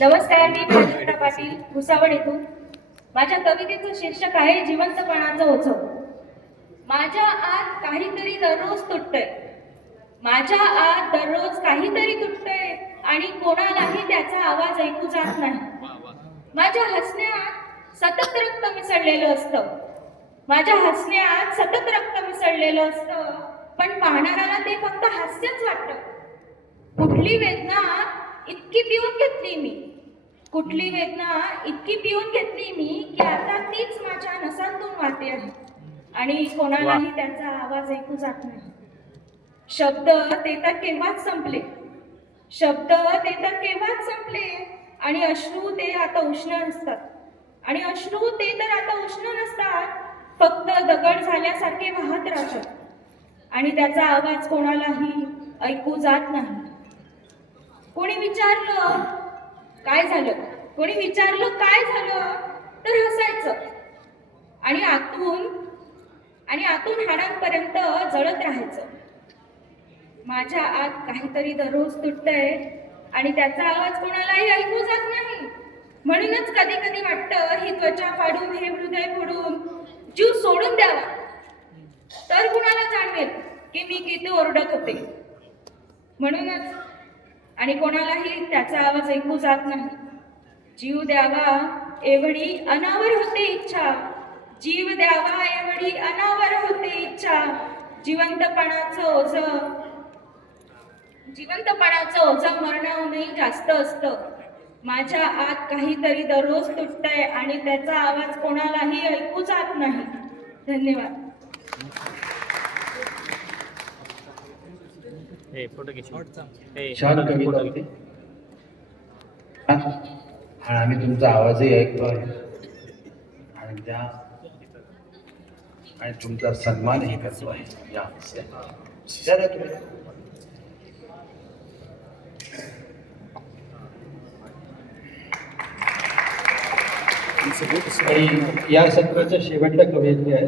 नमस्कार, मी प्राजक्ता पाटील, भुसावळ येथून. माझ्या कवितेचं शीर्षक आहे जिवंतपणाचं ओझं. माझ्या आत काहीतरी दररोज तुटतंय. माझ्या आत दररोज काहीतरी तुटतंय आणि कोणालाही त्याचा आवाज ऐकू जात नाही. माझ्या हसण्यात सतत रक्त मिसळलेलं असतं. माझ्या हसण्यात सतत रक्त मिसळलेलं असतं, पण पाहणाऱ्याला ते फक्त हास्यच वाटतं. कुठली वेदना इतकी पिऊन घेतली मी, कुठली वेदना इतकी पिऊन घेतली मी की आता तीच माझ्या नसांतून वाहते आहे आणि कोणालाही त्याचा आवाज ऐकू जात नाही. शब्द ते तर केव्हाच संपले, शब्द ते तर केव्हाच संपले आणि अश्रू ते आता उष्ण नसतात, आणि अश्रू ते तर आता उष्ण नसतात, फक्त दगड झाल्यासारखे वाहत राहतात आणि त्याचा आवाज कोणालाही ऐकू जात नाही. कोणी विचारलं काय झालं, कोणी विचारलं काय झालं, तर हसायचं आणि आतून हाडांपर्यंत जळत राहायचं. माझ्या आत काहीतरी दररोज तुटतंय आणि त्याचा आवाज कोणालाही ऐकू जात नाही. म्हणूनच कधी कधी वाटतं ही त्वचा फाडून, हे हृदय फोडून जीव सोडून द्यावा, तर कुणाला जाणवेल की मी किती ओरडत होते. म्हणूनच आणि कोणालाही त्याचा आवाज ऐकू जात नाही. जीव द्यावा एवढी अनावर होते इच्छा, जीव द्यावा एवढी अनावर होते इच्छा. जिवंतपणाचं ओझं मरणाहूनही जास्त असतं. माझ्या आत काहीतरी दररोज तुटतंय आणि त्याचा आवाज कोणालाही ऐकू जात नाही. धन्यवाद. छान कविता होती. आणि आम्ही तुमचा आवाजही ऐकतोय आणि तुमचा सन्मानही करतोय. या सत्राच्या शेवटच्या कवयित्री आहे